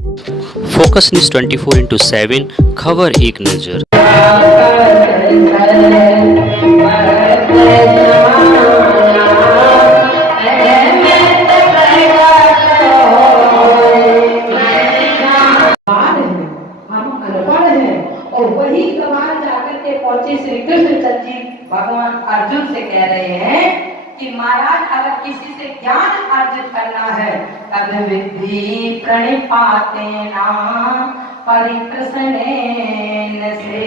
Focus news 24/7 खबर एक नज़र। और वही सवाल जाकर के पहुंचे श्री कृष्ण जी भगवान अर्जुन से कह रहे हैं कि महाराज अगर किसी से ज्ञान अर्जित करना है तब विधि प्रणिपातेना परिप्रश्नेन से।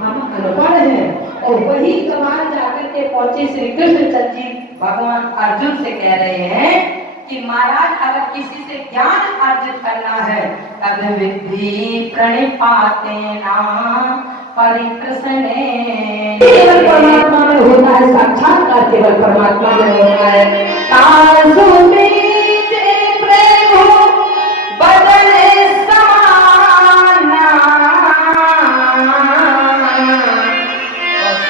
हम अनपढ़ हैं और वही सवाल जाकर के पहुंचे श्री कृष्ण जी भगवान अर्जुन से कह रहे हैं कि महाराज अगर किसी से ज्ञान अर्जित करना है तब विधि प्रणिपातेना परिप्रश्नेन। केवल परमात्मा में होता है, साक्षात्कार केवल परमात्मा में होता है। तासु बीजे प्रभु बदने समाना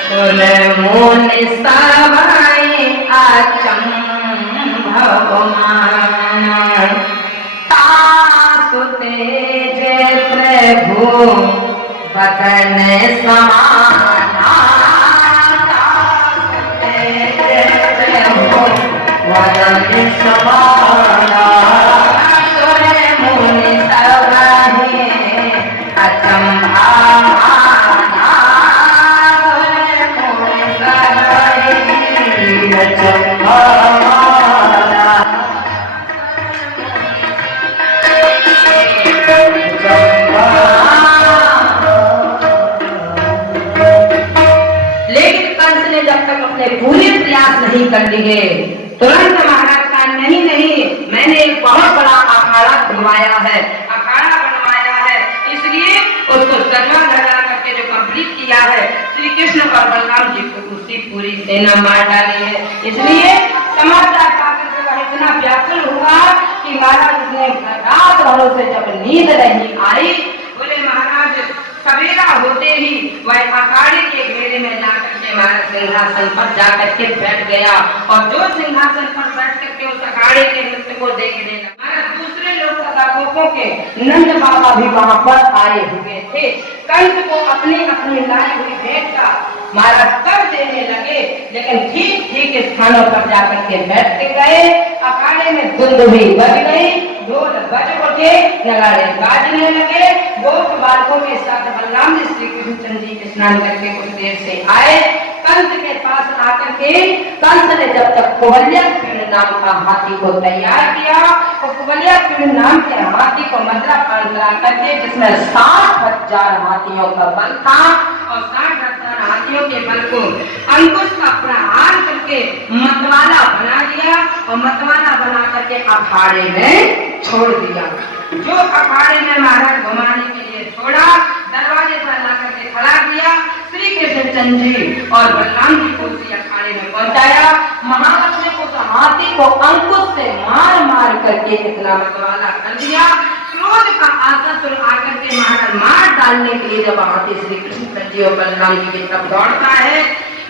सुन मुनि सवाए अचंभवमान। तासु तेजे प्रभु बदन समाना तासु तेजे प्रभु बदन समाना सुन मुनि सवाए अचंभवमान। पूरे प्रयास नहीं कर लिए तुरंत महाराज का नहीं मैंने एक बहुत बड़ा अखाड़ा बनवाया है, इसलिए उसको तलवार लगा करके जो कंप्लीट किया है श्री कृष्ण और बलराम जी को उसकी पूरी सेना मार डाली है। इसलिए समाचार पाकर के वह इतना व्याकुल हुआ कि महाराज ने रात भरों से जब नींद नहीं आई बोले महाराज सवेरा होते ही वह अखाड़े के घेरे में जाकर के महाराज सिंहासन पर जाकर के बैठ गया और जो सिंहासन पर बैठ करके उस अखाड़े के नृत्य को देखने लगा। महाराज दूसरे लोग सदाकों के नंद बाबा भी वहां पर आए हुए थे। कंस को अपनी अपनी लाई हुई भेंट का महाराज कर देने लगे, लेकिन ठीक स्थानों पर जाकर के बैठ गए। अखाड़े में धुंध भी बज गई, ढोल बज उठे, नगाड़े बाजने लगे। गोप बालकों के साथ बलराम जी श्री कृष्ण जी स्नान करके कुछ देर से आए। कंस के पास आकर के कंस ने जब तक कुवल्या पीड़ नाम का हाथी को तैयार किया तो कुवल्या पीड़ नाम के हाथी को मदरा पांडरा करके जिसमें 60,000 हाथियों का बल था और 60,000 हाथियों के बल को अंकुश का प्रहार करके मतवाला बना दिया और मतवाला बना करके अखाड़े में छोड़ दिया। जो अखाड़े में महाराज घुमाने के लिए छोड़ा, दरवाजे पर ला करके खड़ा किया, श्री कृष्ण जी और बलराम जी को उसी अखाड़े में पहुंचाया। महाराज ने उस हाथी को अंकुश से मार मार करके इतना मतवाला कर दिया। क्रोध का आसुर आकर के महाराज मार डालने के लिए जब हाथी श्री कृष्ण जी और बलराम जी की तरफ दौड़ता है,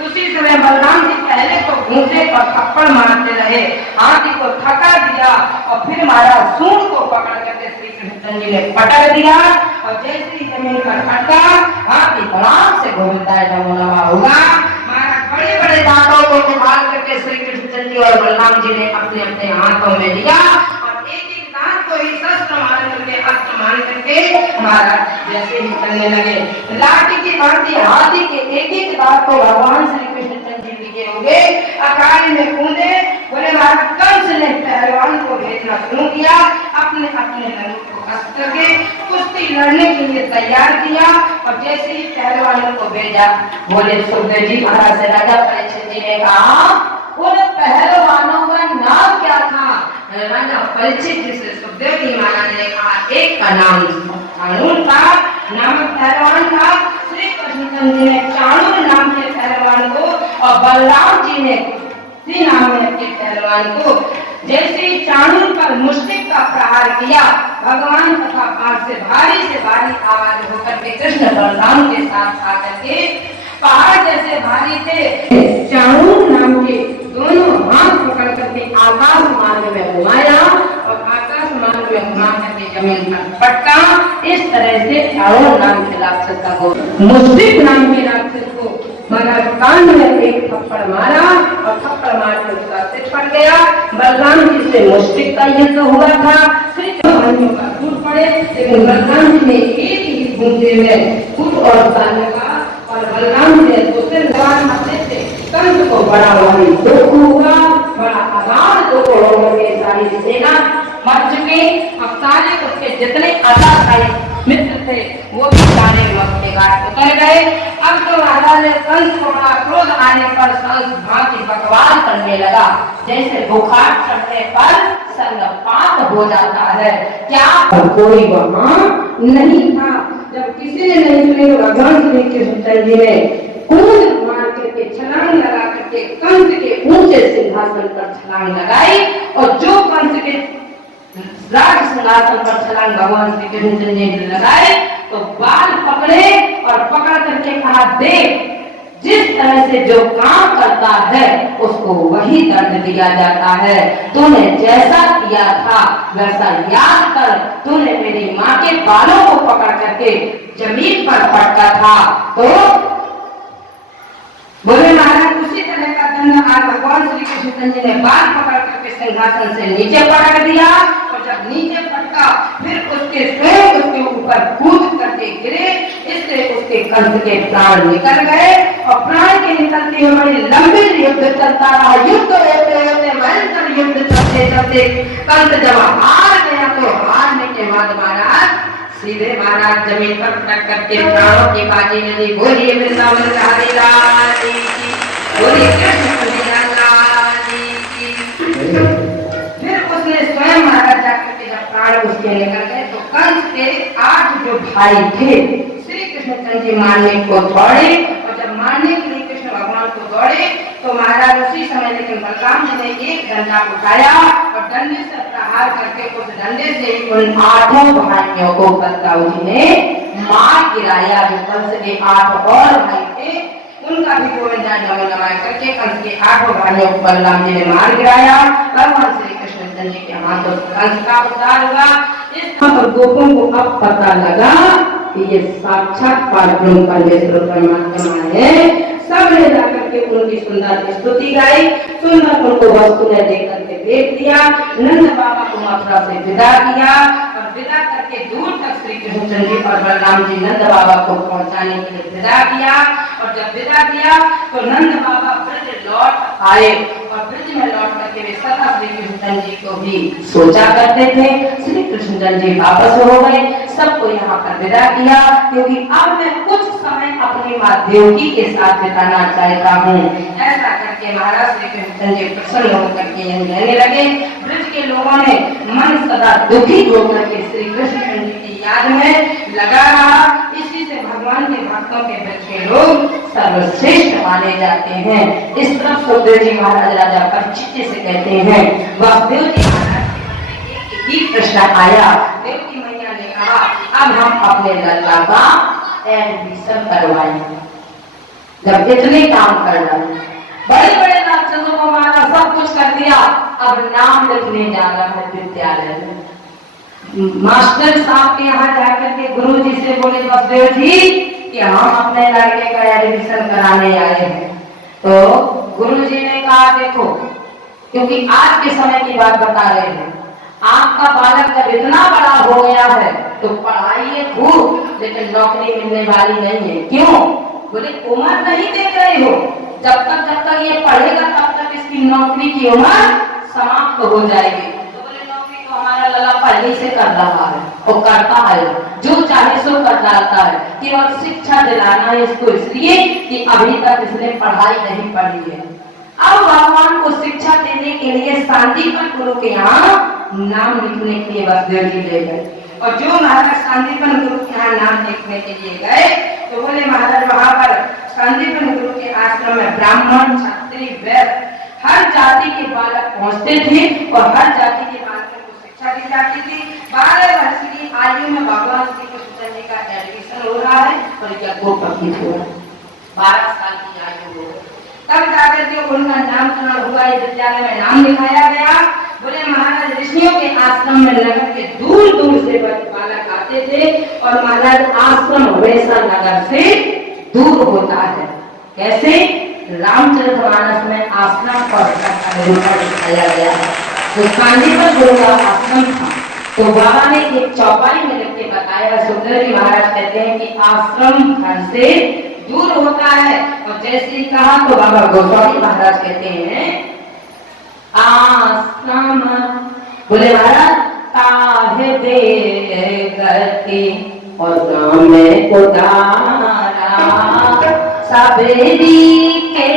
उसी समय बलराम जी पहले तो घूंसे पर थप्पड़ मारते रहे, हाथी को थका दिया और फिर महाराज सूंड को पकड़ करके श्री कृष्ण जी ने पटक दिया और जैसे ही जमीन पर अटका हाथी बलराम से घूमता है नमोनवा हुआ। महाराज बड़े बड़े दांतों को उखाड़ करके श्री कृष्ण जी और बलराम जी ने अपने अपने हाथों में लिया और एक एक दांत को ही शस्त्र मान करके अस्त्र मान करके महाराज जैसे ही चलने लगे। लाठी की भांति हाथी के एक एक दांत को भगवान श्री कृष्ण जी लिए हुए अखाड़े में कूदे। बोले महाराज कंस ने पहलवान को भेजना शुरू किया, अपने अपने धनुष को कस करके कुश्ती लड़ने के लिए तैयार किया और जैसे ही पहलवानों को भेजा, बोले सुखदेव जी महाराज से राजा परीक्षित जी ने कहा उन पहलवानों का नाम क्या था? राजा परीक्षित जी से सुखदेव जी महाराज ने कहा एक का नाम चाणूर था, नामक पहलवान था। श्री कृष्ण जी ने चाणूर नाम के पहलवान को और बलराम जी ने कुश्ती नाम के पहलवान को जैसे ही चाणूर पर मुश्किल का प्रहार किया, भगवान तथा पास से भारी आवाज होकर के कृष्ण बलराम के साथ आकर के पहाड़ जैसे भारी थे चाणूर नाम के दोनों हाथ पकड़ करके आकाश मार्ग में घुमाया और आकाश आसमान में घुमा करके जमीन पर पटका। इस तरह से अरुण नाम के राक्षस का को मुश्रिक नाम के राक्षस को मारा, कान में एक थप्पड़ मारा और थप्पड़ मार के उसका सिर फट गया। बलराम जी से मुश्रिक का युद्ध हुआ था, श्री भाइयों का टूट पड़े, लेकिन बलराम जी ने एक ही घूमते में फूट और साल लगा और बलराम जी ने दूसरे जवान मारने से कंस को बड़ा भारी दुख हुआ, बड़ा आघात दुख होकर सारी सेना मर चुके। अब सारे उसके जितने अदाशाही मित्र थे वो भी सारे मौत के घाट उतर गए। अब तो महाराज ने कंस को बड़ा क्रोध आने पर कंस भांति बकवास करने लगा, जैसे बुखार चढ़ने पर सर्वपात हो जाता है। क्या कोई वहां नहीं था? जब किसी ने नहीं सुने तो भगवान श्री कृष्ण जी ने कूद मार करके छलांग लगा करके कंस के ऊंचे सिंहासन पर छलांग लगाई और जो कंस के राज सिंहासन पर छलांग भगवान श्री कृष्ण जी ने लगाए तो बाल पकड़े और पकड़ करके कहा, देख जिस तरह से जो काम करता है उसको वही दंड दिया जाता है। तूने जैसा किया था वैसा याद कर। तूने मेरी माँ के बालों को पकड़ करके जमीन पर पटका था तो बोले महाराज उसी तरह का दंड आज भगवान श्री कृष्ण जी ने बाल पकड़ करके सिंहासन से नीचे पटक दिया और जब नीचे पटका फिर उसके स्वयं उसके ऊपर कूद करके गिरे। इससे उसके कंस के प्राण निकल गए और प्राण के निकलते हुए बड़ी लंबी युद्ध चलता रहा। युद्ध होते होते भयंकर युद्ध चलते चलते कंस जब हार गया तो हारने के बाद महाराज सीधे महाराज जमीन पर पटक करके प्राणों की बाजी में दी। बोलिए वृंदावन बिहारी लाल की, बोलिए कृष्ण कन्हैया लाल की। फिर उसने स्वयं महाराज जाकर के जब प्राण उसके निकल गए तो कंस के 8 जो भाई थे श्री कृष्ण जी मारने को दौड़े और जब मारने के लिए कृष्ण भगवान को दौड़े तो महाराज उसी समय लेकिन बलराम जी ने एक डंडा उठाया और डंडे से प्रहार करके उस डंडे से उन 8 भाइयों को बलराम जी ने मार गिराया। जो कंस के 8 और भाई थे उनका भी गोविंदा नमो नमः करके कंस के 8 भाइयों को बलराम जी ने मार गिराया। भगवान श्री कृष्ण जी के हाथों से कंस का उद्धार हुआ। इस पर गोपों को अब पता लगा कि ये साक्षात परब्रह्म परमेश्वर परमात्मा है। सब ने जाकर के उनकी सुंदर स्तुति गाई, सुंदर उनको वस्तु ने देख करके भेज दिया। नंद बाबा को मथुरा से विदा किया और विदा करके दूर तक श्री कृष्ण जी और बलराम जी नंद बाबा को पहुंचाने के लिए विदा किया। और जब विदा किया तो नंद बाबा ब्रज लौट आए और ब्रज में लौट करके वे सदा श्री कृष्ण जी को भी सोचा करते थे। श्री कृष्ण जी वापस हो गए, सबको यहाँ पर विदा किया क्योंकि अब मैं कुछ समय अपनी माँ देवकी के साथ बिताना चाहता हूँ। ऐसा करके महाराज श्री कृष्ण जी प्रसन्न होकर के यहीं रहने लगे। ब्रज के लोगों ने मन सदा दुखी होकर के श्री कृष्ण जी की याद में लगा रहा। इसी से भगवान के भक्तों के ब्रज के लोग सर्वश्रेष्ठ माने जाते हैं। इस तरफ सुखदेव जी महाराज राजा परीक्षित से कहते हैं, वासुदेव जी महाराज के प्रश्न आया। देवकी मैया ने कहा अब हम अपने लल्ला का एडमिशन करवाएंगे। जब इतने काम कर रहे बड़े बड़े राक्षसों को मारा, सब कुछ कर दिया, अब नाम लिखने जा रहा है विद्यालय में। मास्टर साहब के यहाँ जाकर के गुरु जी से बोले वासुदेव जी कि हम अपने लड़के का एडमिशन कराने आए हैं। तो गुरु जी ने कहा देखो, क्योंकि आज के समय की बात बता रहे हैं, आपका बालक जब इतना बड़ा हो गया है तो पढ़ाइए खूब, लेकिन नौकरी मिलने वाली नहीं है। क्यों? बोले उम्र नहीं देख रहे हो, जब तक ये पढ़ेगा तब तक इसकी नौकरी की उम्र समाप्त हो जाएगी। तो बोले नौकरी तो हमारा लला पहले से कर रहा है और करता है, जो चाहे सो कर डालता है। केवल शिक्षा दिलाना है इसको, इसलिए कि अभी तक इसने पढ़ाई नहीं पढ़ी है। अब भगवान को शिक्षा देने के लिए शांतिपन गुरु के यहाँ नाम लिखने के लिए वासुदेव जी ले गए। और जो महाराज शांतिपन गुरु के यहाँ नाम लिखने के लिए गए तो बोले महाराज वहां पर शांतिपन गुरु के आश्रम में ब्राह्मण क्षत्रिय वैश्य हर जाति के बालक पहुंचते थे और हर जाति के बालकों को शिक्षा दी जाती थी। 12 वर्ष की आयु में भगवान श्री कृष्ण जी का एडमिशन हो रहा है और यज्ञ हो रहा है। 12 साल की आयु हो तब जाकर के उनका नामकरण हुआ, विद्यालय में नाम लिखाया गया। बोले महाराज ऋषियों के आश्रम में नगर के दूर दूर से बालक आते थे और महाराज आश्रम वैसा नगर से दूर होता है। कैसे? रामचरितमानस में आश्रम पर दिखाया गया है। तो सांदीपन गुरु का आश्रम था, तो बाबा ने एक चौपाई में लिख के बताया। सुंदर जी महाराज कहते हैं कि आश्रम घर से दूर होता है, और जैसे ही कहा तो बाबा गोस्वामी महाराज कहते हैं आश्रम, बोले महाराज काहे दे गति और गाँव में उतारा, सबरी के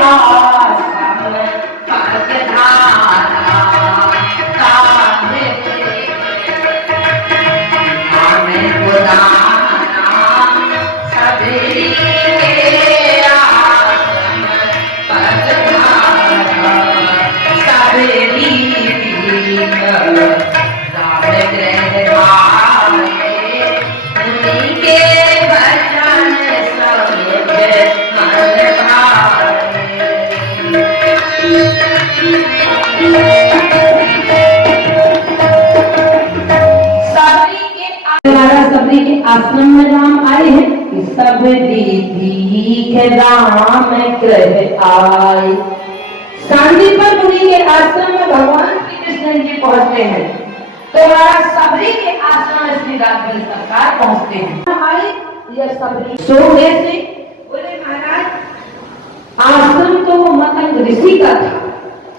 आश्रम पगधारा, काहे दे गाँव में उतारा, सबरी के आश्रम पगधारा, सबरी आश्रम में राम आए हैं। सब दीदी के राम ग्रह आए। सांदीपन मुनि के आश्रम में भगवान श्री कृष्ण जी पहुंचते हैं, तो महाराज सबरी के आश्रम में श्री राघवेंद्र सरकार पहुंचते हैं। आए ये सबरी सो गए थे। बोले महाराज आश्रम तो वो मतंग ऋषि का था,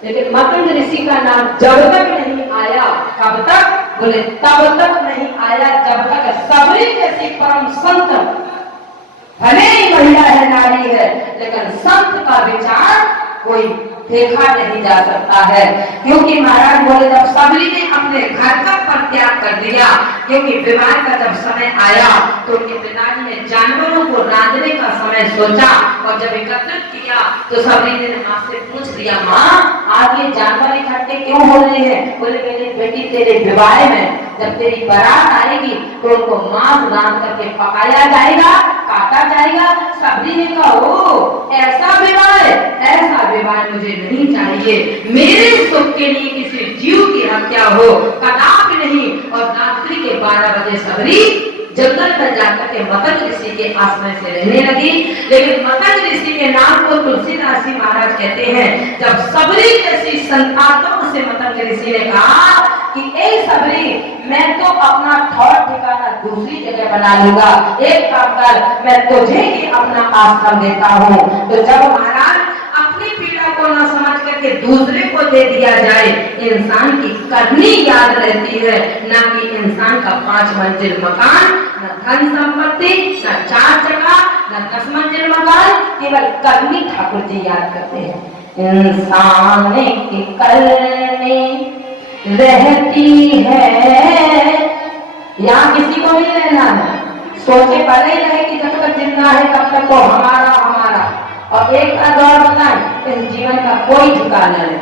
लेकिन मतंग ऋषि का नाम जब तक नहीं आया, कब तक? बोले तब तक नहीं आया जब तक सबरी जैसी परम संत, भले ही महिला है, नारी है, लेकिन संत का विचार कोई देखा नहीं जा सकता है। क्योंकि महाराज बोले जब सबरी ने अपने घर का परित्याग कर दिया, क्योंकि विवाह का जब समय आया तो उनके पिताजी ने जानवरों को रांधने का समय सोचा, और जब एकत्रित किया तो सबरी ने माँ से पूछ लिया, माँ आज ये जानवर इकट्ठे क्यों हो रहे हैं? बोले मेरी बेटी तेरे विवाह में जब तेरी बारात आएगी तो उनको मांस रांध करके पकाया जाएगा, काटा जाएगा। सबरी ने कहा ओ ऐसा विवाह मुझे नहीं चाहिए, मेरे सुख के लिए किसी जीव की हत्या हो कदापि नहीं। और रात्रि के 12 बजे सबरी जंगल में जाकर के मतंग ऋषि के आश्रम से रहने लगी। लेकिन मतंग ऋषि के नाम को तुलसीदास जी महाराज कहते हैं, जब सबरी जैसी संतानों से मतंग ऋषि ने कहा कि ए सबरी मैं तो अपना ठौर ठिकाना दूसरी जगह बना लूंगा, एक काम कर मैं तुझे ही अपना आश्रम देता हूँ। तो जब महाराज अपनी पीड़ा को न समझ करके दूसरे को दे दिया जाए, इंसान की करनी याद रहती है, न कि इंसान का 5 मंजिल मकान, न धन संपत्ति, न 4 चक्का, न 10 मंजिल मकान, केवल करनी ठाकुर जी याद करते हैं। इंसान की करनी रहती है, यहाँ किसी को नहीं रहना है। सोचे पहले ही रहे कि जब तक जिंदा है तब तक तो हमारा हमारा। और एक बात और बताएं, इस जीवन का कोई ठिकाना नहीं।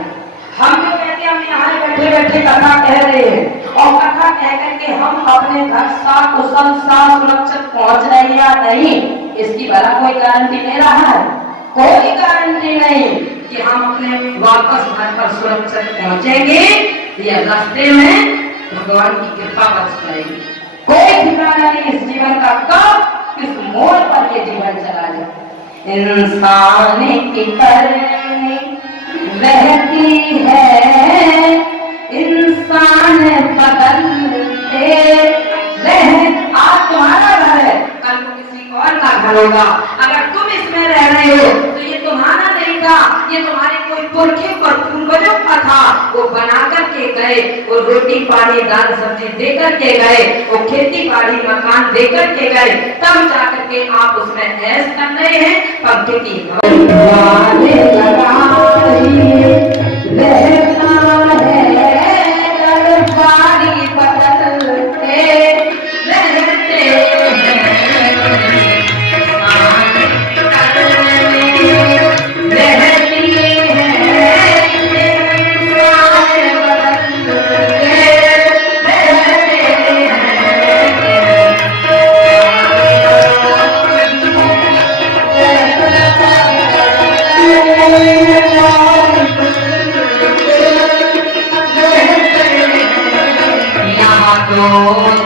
हम जो कहते हैं हम यहाँ बैठे बैठे कथा कह रहे हैं, और कथा कह करके हम अपने घर कुशल सुरक्षित पहुंच रहे या नहीं, इसकी बड़ा कोई गारंटी नहीं रहा है। कोई गारंटी नहीं कि हम अपने वापस घर पर सुरक्षित पहुंचेंगे या रास्ते में भगवान की कृपा बरस जाएगी। कोई ठिकाना नहीं इस जीवन का, कब किस मोड़ पर ये जीवन चला जाए। इंसान की करनी रहती है, इंसान बदलते रहे। आज तुम्हारा घर है, कल को किसी और का घर होगा। अगर तुम इसमें रह रहे हो तो ये तुम्हारा नहीं था, ये तुम्हारे कोई पुरखे और पूर्वजों का था। वो बना करके गए, वो रोटी पानी दाल सब्जी दे करके गए, वो खेती बाड़ी मकान दे करके गए, तब जाकर के आप उसमें ऐश कर रहे हैं। पंक्ति की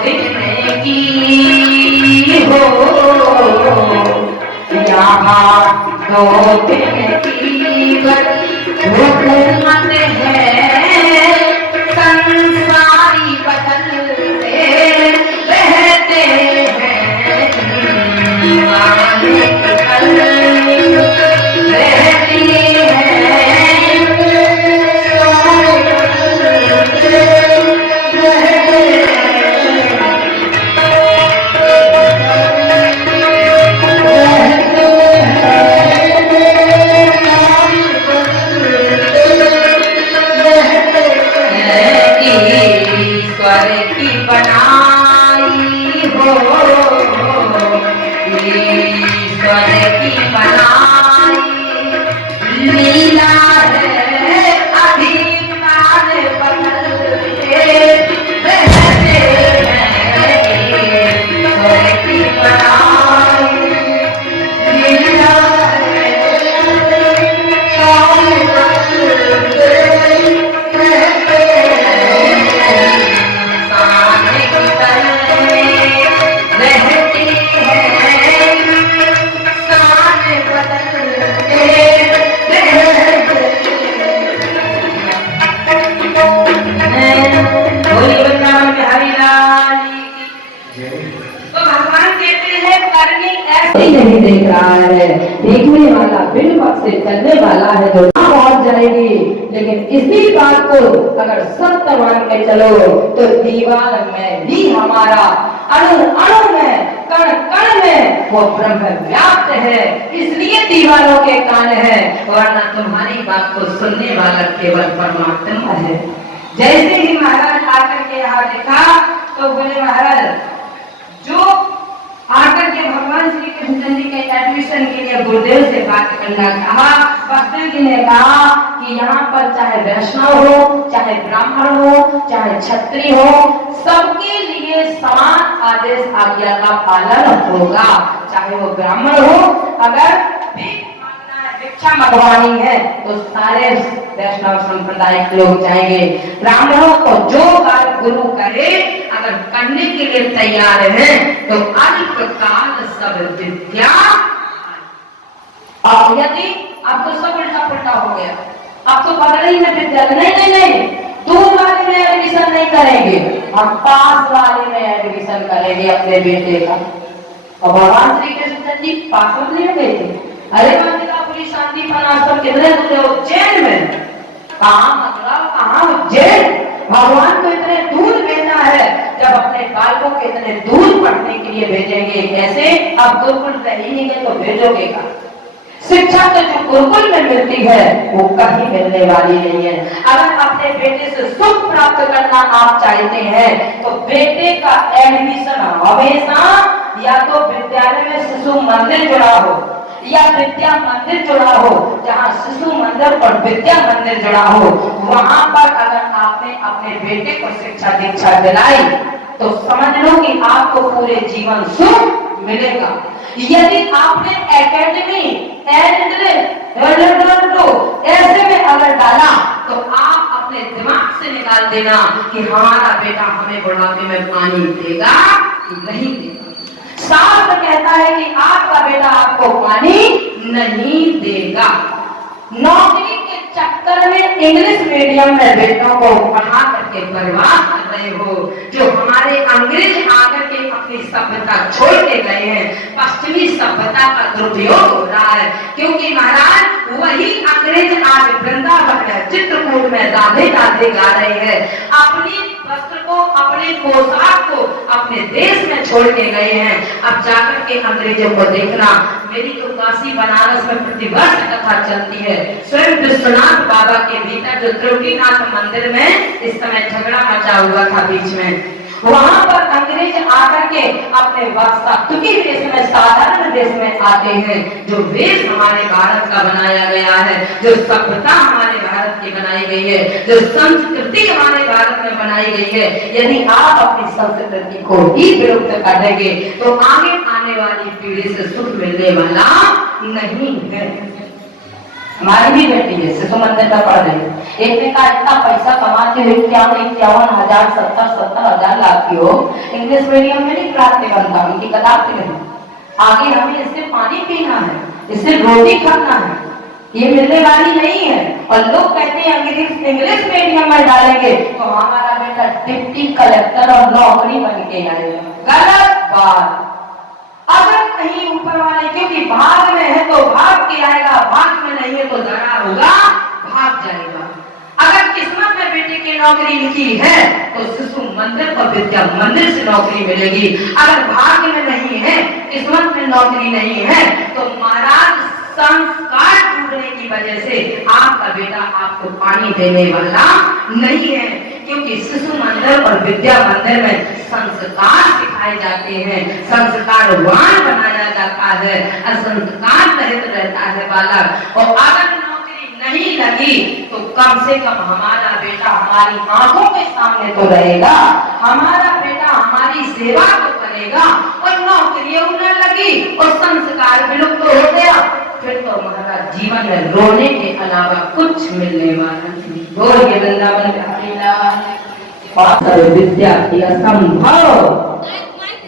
दिन की हो, यहाँ 2 दिन की हुकूमत है, संसारी बदलते रहते हैं, दीवाने कल रहती ईश्वर की बनाई हो, ईश्वर की बनाई लीला है, अधिकार बदलते रहते हैं, ईश्वर की बनाई लीला नहीं देख रहा है, देखने वाला बिन वक्त से चलने वाला है जो पहुंच जाएगी। लेकिन इसी बात को अगर सत्य मान के चलो तो दीवार में भी हमारा अणु अणु में कण कण में वो ब्रह्म व्याप्त है, इसलिए दीवारों के कान है, वरना तुम्हारी बात को सुनने वाला केवल परमात्मा है। जैसे ही महाराज आकर के यहाँ देखा तो बोले महाराज जो आकर के भगवान श्री कृष्ण जी के एडमिशन के लिए गुरुदेव से बात करना कहा। वक्ता जी ने कहा कि यहाँ पर चाहे वैष्णव हो, चाहे ब्राह्मण हो, चाहे क्षत्रिय हो, सबके लिए समान आदेश आज्ञा का पालन होगा। चाहे वो ब्राह्मण हो, अगर भिक्षा मंगवानी है तो सारे वैष्णव संप्रदाय के लोग जाएंगे। ब्राह्मणों को जो बात गुरु करे अगर करने के लिए तैयार है तो अल्पकाल सब विद्या। और यदि अब तो सब उल्टा पुल्टा हो गया, अब तो बगल में विद्या नहीं, दूर वाले में एडमिशन नहीं करेंगे, हम पास वाले में एडमिशन करेंगे अपने बेटे का। और भगवान श्री कृष्ण जी पास में नहीं गए थे, अरे पूरी शांति आश्रम कितने दूर है उज्जैन में, कहाँ मतलब कहाँ उज्जैन। भगवान को इतने दूर भेजना है, जब अपने बालकों को इतने दूर पढ़ने के लिए भेजेंगे कैसे? अब गुरुकुल रही नहीं गए तो भेजोगे का? शिक्षा तो जो गुरुकुल में मिलती है वो कहीं मिलने वाली नहीं है। अगर अपने बेटे से सुख प्राप्त करना आप चाहते हैं तो बेटे का एडमिशन हमेशा या तो विद्यालय में शिशु मंदिर जुड़ा हो या विद्या मंदिर जुड़ा हो, जहाँ शिशु मंदिर और विद्या मंदिर जुड़ा हो, वहां पर अगर आपने अपने बेटे को शिक्षा दीक्षा दिलाई तो समझ लो कि आपको पूरे जीवन सुख मिलेगा। यदि आपने एकेडमी ऐसे में अगर डाला तो आप अपने दिमाग से निकाल देना कि हमारा बेटा हमें बुढ़ापे में पानी देगा नहीं देगा। शास्त्र कहता है कि आपका बेटा आपको पानी नहीं देगा। नौकरी के चक्कर में इंग्लिश मीडियम में बेटों को पढ़ा करके बर्बाद कर रहे हो। जो हमारे अंग्रेज आकर के अपनी सभ्यता छोड़ के गए हैं, पश्चिमी सभ्यता का दुरुपयोग हो रहा है, क्योंकि महाराज वही अंग्रेज आज वृंदावन में चित्रकूट में राधे राधे गा रहे हैं। अपनी वस्त्र को, अपने पोशाक को अपने देश में छोड़ के गए हैं। अब जाकर के अंग्रेजों को देखना। मेरी तो काशी बनारस में प्रतिवर्ष कथा चलती है। स्वयं विश्वनाथ बाबा के भीतर जो त्रिलोकीनाथ मंदिर में इस समय झगड़ा मचा हुआ था बीच में, वहां पर अंग्रेज आकर के अपने वास्तुकी वेश में, साधारण वेश में आते हैं। जो वेश हमारे भारत का बनाया गया है, जो सभ्यता हमारे भारत की बनाई गई है, जो संस्कृति हमारे भारत में बनाई गई है, यदि आप अपनी संस्कृति को ही विलुप्त कर देंगे तो आगे आने वाली पीढ़ी से सुख मिलने वाला नहीं है। हमारी भी बेटी है, शिशु मंदिर का पढ़ रही है। एक ने कहा इतना पैसा कमाते हो, 51,000 70,000 लाख की हो, इंग्लिश मीडियम में नहीं पढ़ाते बनता, उनकी कदापि नहीं। आगे हमें इससे पानी पीना है, इससे रोटी खाना है, ये मिलने वाली नहीं है। और लोग कहते हैं इंग्लिश मीडियम में डालेंगे तो हमारा बेटा डिप्टी कलेक्टर और नौकरी बन के आएगा। गलत बात। अगर कहीं ऊपर वाले क्योंकि भाग में है तो भाग के आएगा, भाग में नहीं है तो डरा होगा, भाग जाएगा। अगर किस्मत में बेटे की नौकरी लिखी है तो शिशु मंदिर और विद्या मंदिर से नौकरी मिलेगी। अगर भाग्य में नहीं है, किस्मत में नौकरी नहीं है तो महाराज संस्कार टूटने की वजह से आपका बेटा आपको पानी देने वाला नहीं है। क्योंकि शिशु मंदिर और विद्या मंदिर में संस्कार सिखाए जाते हैं, संस्कारवान बनाया जाता है, संस्कार रहित रहता है बालक। और अगर नहीं लगी तो कम से कम हमारा बेटा हमारी आंखों के सामने तो रहेगा, हमारा बेटा हमारी सेवा तो करेगा। और नौकरियों न लगी और संस्कार विलुप्त हो गया, फिर तो हमारा जीवन में रोने के अलावा कुछ मिलने वाला नहीं। बोलिए वृंदावन का विद्यार्थी असंभव,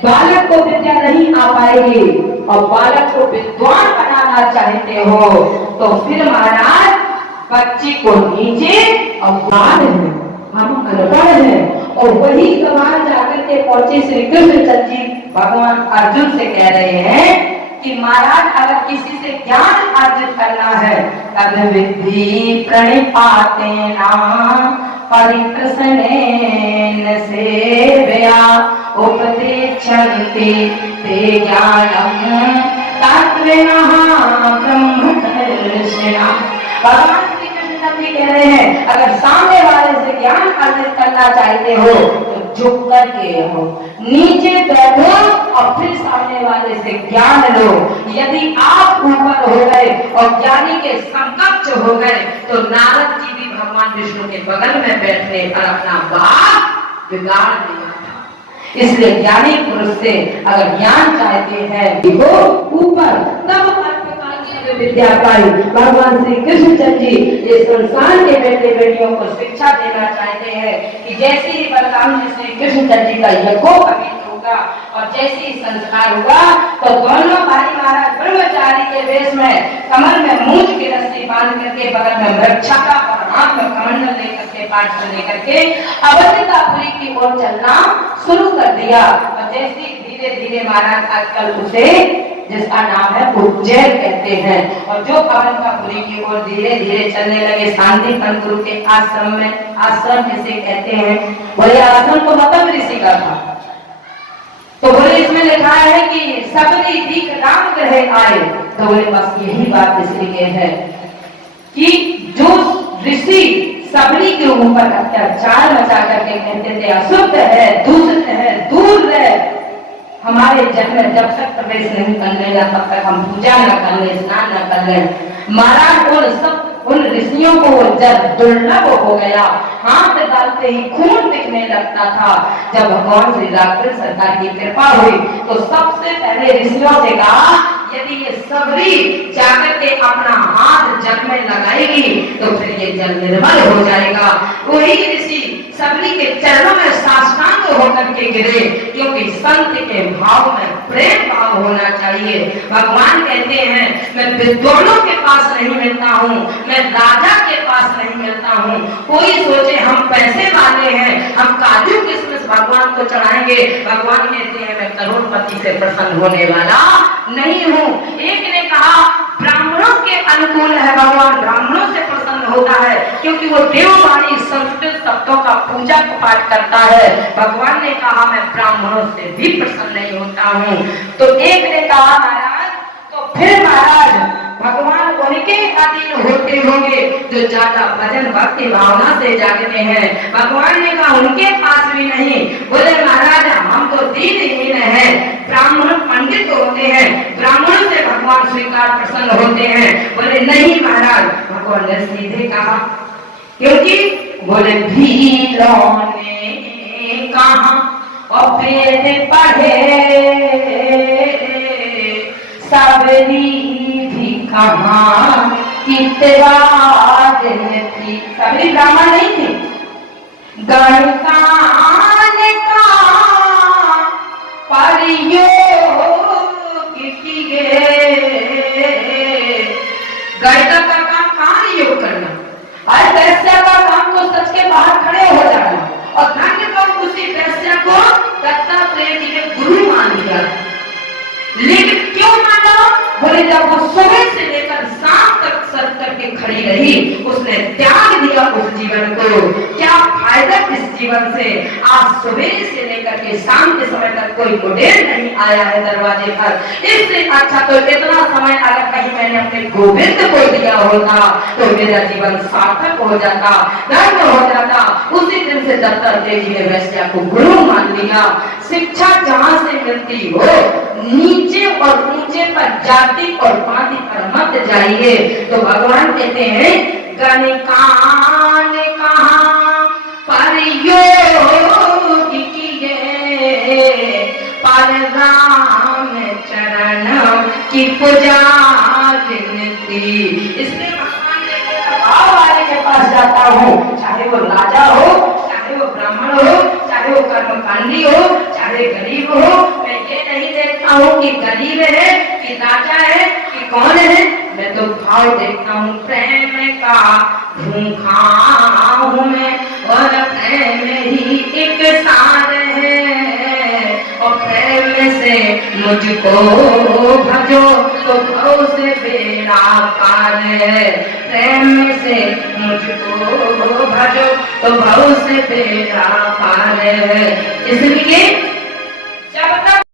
बालक को विद्या नहीं आ पाएगी। और बालक को विद्वान बनाना चाहते हो तो फिर महाराज बच्ची को नीचे अवमान है, हम अनपढ़ हैं। और वही सवाल जाकर के पहुंचे श्री कृष्ण जी भगवान अर्जुन से कह रहे हैं कि महाराज अगर किसी से ज्ञान अर्जित करना है तद विद्धि प्रणिपातेना परिप्रसन्नेन सेवया उपदेक्षन्ति ते ज्ञानम् तत्त्वेनः ब्रह्मदर्शिनः। भगवान श्री कृष्ण जी कह रहे हैं अगर सामने वाले से ज्ञान अर्जित करना चाहते हो तो झुक करके हो, नीचे बैठो और फिर सामने वाले से ज्ञान लो। यदि आप ऊपर हो गए और ज्ञानी के समकक्ष हो गए तो नारद जी भी भगवान विष्णु के बगल में बैठे और अपना बात बिगाड़ दिया था। इसलिए ज्ञानी पुरुष से अगर ज्ञान चाहते हैं वो ऊपर तब विद्या पाई। भगवान श्री कृष्ण जी ये संसार के बेटे बेटियों को शिक्षा देना चाहते हैं कि जैसे ही बलराम जी श्री कृष्ण जी का यज्ञोपवीत होगा और जैसे ही संस्कार होगा तो दोनों भाई महाराज ब्रह्मचारी के वेश में कमर में मूंछ की रस्सी बांध करके बगल में वृक्षका और हाथ में कमंडल लेकर के पाठ लेकर के अवंतिकापुरी की ओर चलना शुरू कर दिया। और जैसे धीरे धीरे महाराज आजकल उसे जिसका नाम है उज्जैन कहते हैं और जो अवंतिकापुरी की ओर धीरे धीरे चलने लगे शांति गुरु के आश्रम में, आश्रम जिसे कहते हैं वही आश्रम तो मतम ऋषि का था। तो बोले इसमें लिखा है कि सबरी दीख राम ग्रह आए, तो बोले बस यही बात इसलिए है कि जो ऋषि सबरी के ऊपर अत्याचार मचा करके कहते थे अशुद्ध है, दूषित है, दूर रहे, हमारे जन्म में जब तक प्रवेश नहीं करने का तब तक हम पूजा न कर ले, स्नान न कर ले। महाराज उन ऋषियों को जब दुर्लभ हो गया, हाथ डालते ही खून दिखने लगता था। जब भगवान श्री रामचंद्र सरकार की कृपा हुई तो सबसे पहले ऋषियों से कहा यदि ये सबरी जाकर के अपना हाथ जल में लगाएगी तो फिर ये जल निर्मल हो जाएगा। वही ऋषि सबरी के चरणों में साष्टांग होकर के गिरे, क्योंकि संत के भाव में प्रेम भाव होना चाहिए। भगवान कहते हैं मैं विद्वानों के पास नहीं मिलता हूँ, मैं राजा के पास नहीं मिलता हूँ। कोई सोचे हम पैसे वाले हैं, हम काजू किशमिश भगवान को चढ़ाएंगे, भगवान कहते हैं मैं करोड़पति से प्रसन्न होने वाला नहीं हूँ। एक ने कहा ब्राह्मणों के अनुकूल है भगवान, ब्राह्मणों से प्रसन्न होता है क्योंकि वो देववाणी संस्कृत शब्दों का पूजा पाठ करता है। भगवान ने कहा मैं ब्राह्मणों से भी प्रसन्न नहीं होता हूँ। तो एक ने कहा महाराज तो फिर महाराज भगवान उनके अधीन होते होंगे जो ज्यादा भजन भक्ति भावना से जागते हैं। भगवान ने कहा उनके पास भी नहीं। बोले महाराज हम तो दीनहीन हैं, ब्राह्मण पंडित होते हैं, ब्राह्मण से भगवान स्वीकार प्रसन्न होते हैं। बोले नहीं महाराज, भगवान ने सीधे कहा क्योंकि बोले भीलों ने कहा और वेद पढ़े सबरी भी कहा की सेवा थी। सभी ब्राह्मण नहीं थे। गणकान का परियोग किए, गायिका का काम कहाँ योग करना, और वैश्या का काम तो सच के बाहर खड़े हो जाना, और धन्य को उसी वैश्या को दत्तात्रेय जी ने गुरु मान लिया। लेकिन क्यों माना? बोले जब वो सुबह से लेकर शाम तक सर करके खड़ी रही, उसने त्याग दिया उस जीवन को। क्या फायदा इस जीवन से? आज सुबह से लेकर के शाम के समय तक कोई मुडेर नहीं आया है दरवाजे पर। इससे अच्छा तो इतना समय अगर कहीं मैंने अपने गोविंद को दिया होता तो मेरा जीवन सार्थक हो जाता, धन्य हो जाता। उसी दिन से दत्तात्रेय जी ने वैश्या को गुरु मान लिया। शिक्षा जहां से मिलती हो, नीचे और ऊंचे पर जाति और पाति पर मत जाइए। तो भगवान कहते हैं गणकान कहाँ परियोग किए, पर राम चरण की पूजा गिनती। इसलिए भगवान ने भाव वाले के पास जाता हूँ, चाहे वो राजा हो, चाहे वो ब्राह्मण हो, चाहे वो कर्मकांडी हो, चाहे गरीब हो, मैं ये नहीं देखता हूँ कि गरीब है कि राजा है कि कौन है, मैं तो भाव देखता हूँ। प्रेम का भूखा हूँ मैं, और प्रेम ही एक सार है, और प्रेम से मुझको भजो तो भव से बेड़ा पार है। प्रेम से मुझको भजो तो भव से बेड़ा पार है। इसलिए जब तक